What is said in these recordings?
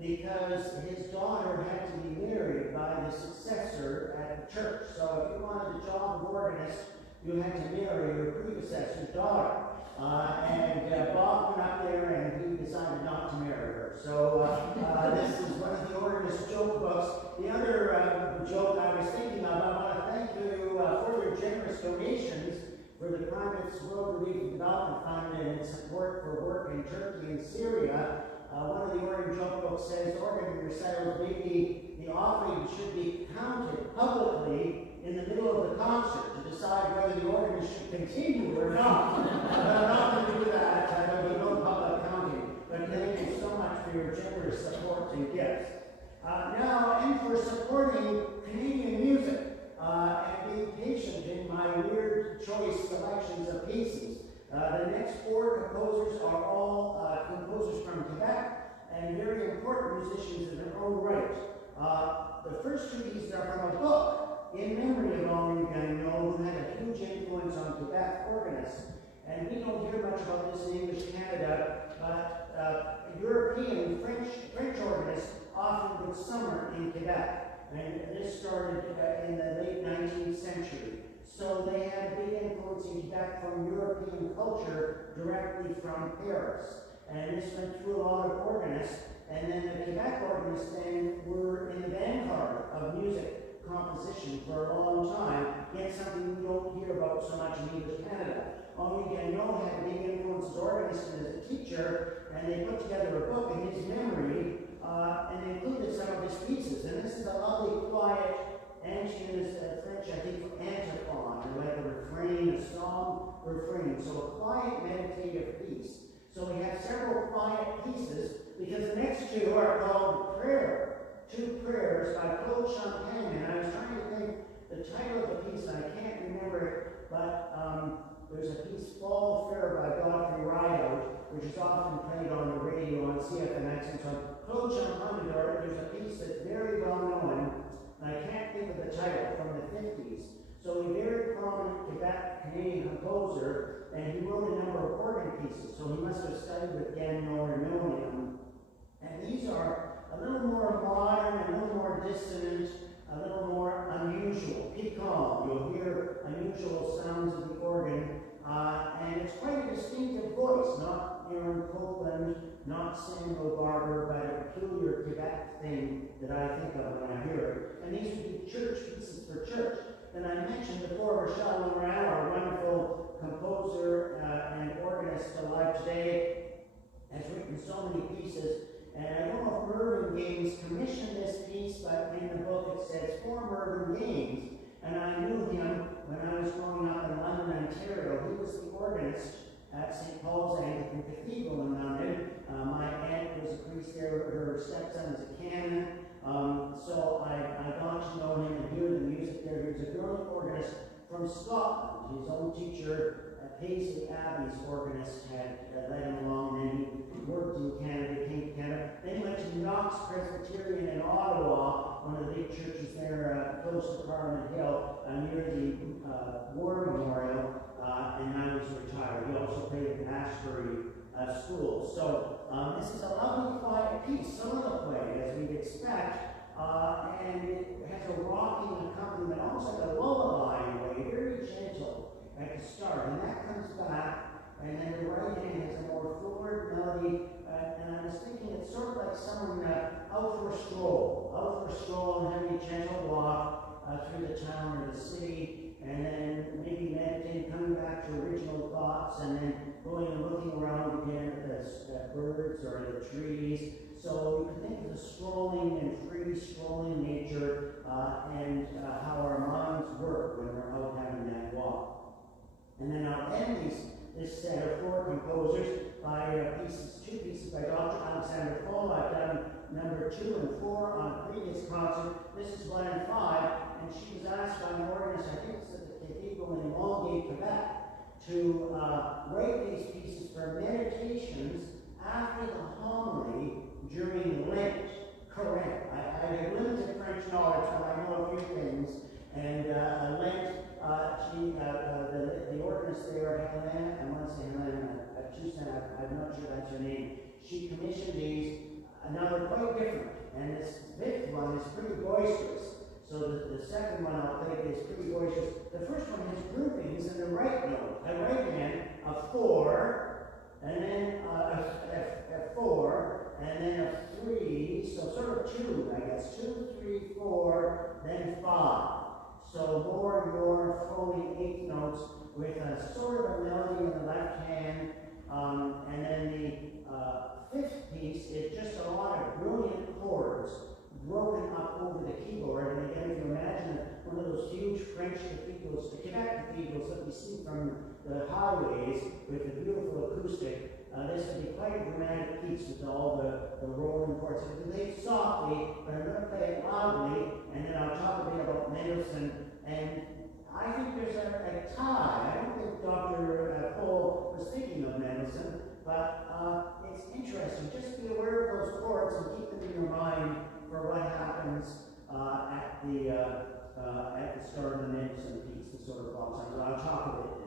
because his daughter had to be married by the successor at the church. So if you wanted the job of organist, you had to marry your predecessor's daughter. Bob went up there and he decided not to marry her. So this is one of the organist joke books. The other joke I was thinking of, I want to thank you for your generous donations for the Primate's World Relief and Development Fund and its support for work in Turkey and Syria. One of the organ joke books says, organ recitals, maybe the offering should be counted publicly in the middle of the concert to decide whether the organist should continue or not. But I'm not going to do that. There will be no public counting. But thank you so much for your generous support and gifts. And for supporting Canadian music and being patient in my weird choice selections of pieces. The next four composers are all composers from Québec and very important musicians in their own right. The first two pieces are from a book in memory of Henri Gagnon, who had a huge influence on Québec organists. And we don't hear much about this in English Canada, but European French organists often would summer in Québec. And this started in the late 19th century. So they had a big influence in Quebec from European culture directly from Paris. And this went through a lot of organists. And then the Quebec organists then were in the vanguard of music composition for a long time, yet something we don't hear about so much in English Canada. Henri Gagnon had a big influence as organist and as a teacher, and they put together a book in his memory, and they included some of his pieces. And this is a lovely, quiet, Antienne is French, I think, for antiphon, or like a refrain, a song refrain. So a quiet, meditative piece. So we have several quiet pieces, because the next two are called Prayer. Two prayers by Claude Champagne, and I was trying to think the title of the piece, and I can't remember it, but there's a piece, Fall Fair by Godfrey Rideout, which is often played on the radio on CFM accent. So Claude Champagne, there's a piece that's very well known, and I can't think of the title, from the 50s. So a very prominent Quebec Canadian composer, and he wrote a number of organ pieces, so he must have studied with Gagnon or known him. And these are a little more modern, a little more dissonant, a little more unusual, piquant. You'll hear unusual sounds of the organ, and it's quite a distinctive voice, not Aaron Copland, not Samuel Barber, but a peculiar Quebec thing that I think of when I hear it. And these would be church pieces for church. And I mentioned before, Laurin, our wonderful composer and organist alive today, has written so many pieces. And I don't know if Mervyn Gaines commissioned this piece, but in the book it says for Mervyn Gaines. And I knew him when I was growing up in London, Ontario. He was the organist at St. Paul's Anglican Cathedral in London. My aunt was a priest there, her stepson was a canon. So I got to know him and hear the music there. He was a girl organist from Scotland. His own teacher, Paisley Abbey's organist, had led him along, and then he worked in Canada, came to Canada. Then he went to Knox Presbyterian in Ottawa, one of the big churches there close to Parliament Hill, near the War Memorial, and I was retired. He also played at Ashbury School. So this is a lovely, quiet piece, soliloquy, as we'd expect, and it has a rocking accompaniment, almost like a lullaby in a way, very gentle at the start, and that comes back, and then the right hand has a more forward melody, and I was thinking it's sort of like someone out for a stroll, and having a gentle walk through the town or the city, and then maybe meditating, coming back to original thoughts, and then going and looking around again at the birds or the trees. So you can think of the strolling and free strolling nature and how our minds work when we're out having that walk. And then I'll end this set of four composers by two pieces by Dr. Alexandra Fol. I've done number 2 and 4 on a previous concert. This is 1 and 5, and she was asked by an organist, I think it's at the Cathedral in Orgue, Québec, to write these pieces for meditations after the homily during Lent. Correct. I have limited French knowledge, but I know a few things. And Lent, the organist there, Helen, I want to say Helen, I'm not sure that's her name. She commissioned these Now they're quite different, and this fifth one is pretty boisterous. So the second one I'll play is pretty boisterous. The first one has groupings in the right note. A right hand, a 4, and then a 4, and then a 3, so sort of 2, I guess. 2, 3, 4, then 5. So more flowing 8 notes with a sort of a melody in the left hand, and then the fifth piece is just a lot of brilliant chords broken up over the keyboard. And again, if you imagine one of those huge French cathedrals, the Québec cathedrals that we see from the highways with the beautiful acoustic, this would be quite a dramatic piece with all the rolling chords. So we play it softly, but I'm going to play it loudly, and then I'll talk a bit about Mendelssohn. And I think there's a tie. I don't think Dr. Fol was thinking of Mendelssohn, but it's interesting. Just be aware of those chords and keep them in your mind for what happens at the start of the Mendelssohn piece, the sort of box. I'll talk a bit there.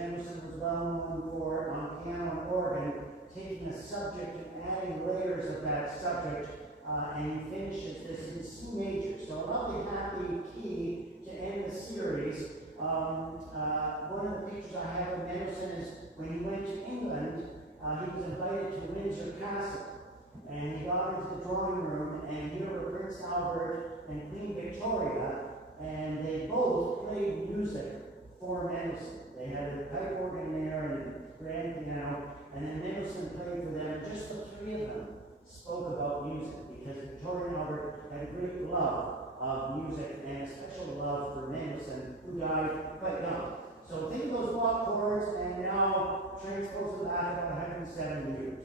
Mendelssohn was well known for on piano and organ, taking a subject and adding layers of that subject, and he finishes this in C major. So a lovely, happy key to end the series. One of the pictures I have of Mendelssohn is when he went to England, he was invited to Windsor Castle. And he got into the drawing room, and here were Prince Albert and Queen Victoria, and they both played music for Mendelssohn. They had a pipe organ there and a grand piano, and then Mendelssohn played for them. Just the three of them spoke about music. because Victoria and Albert had a great love of music and a special love for Mendelssohn, who died quite young. So think of those block chords and now transpose them back about 170 years.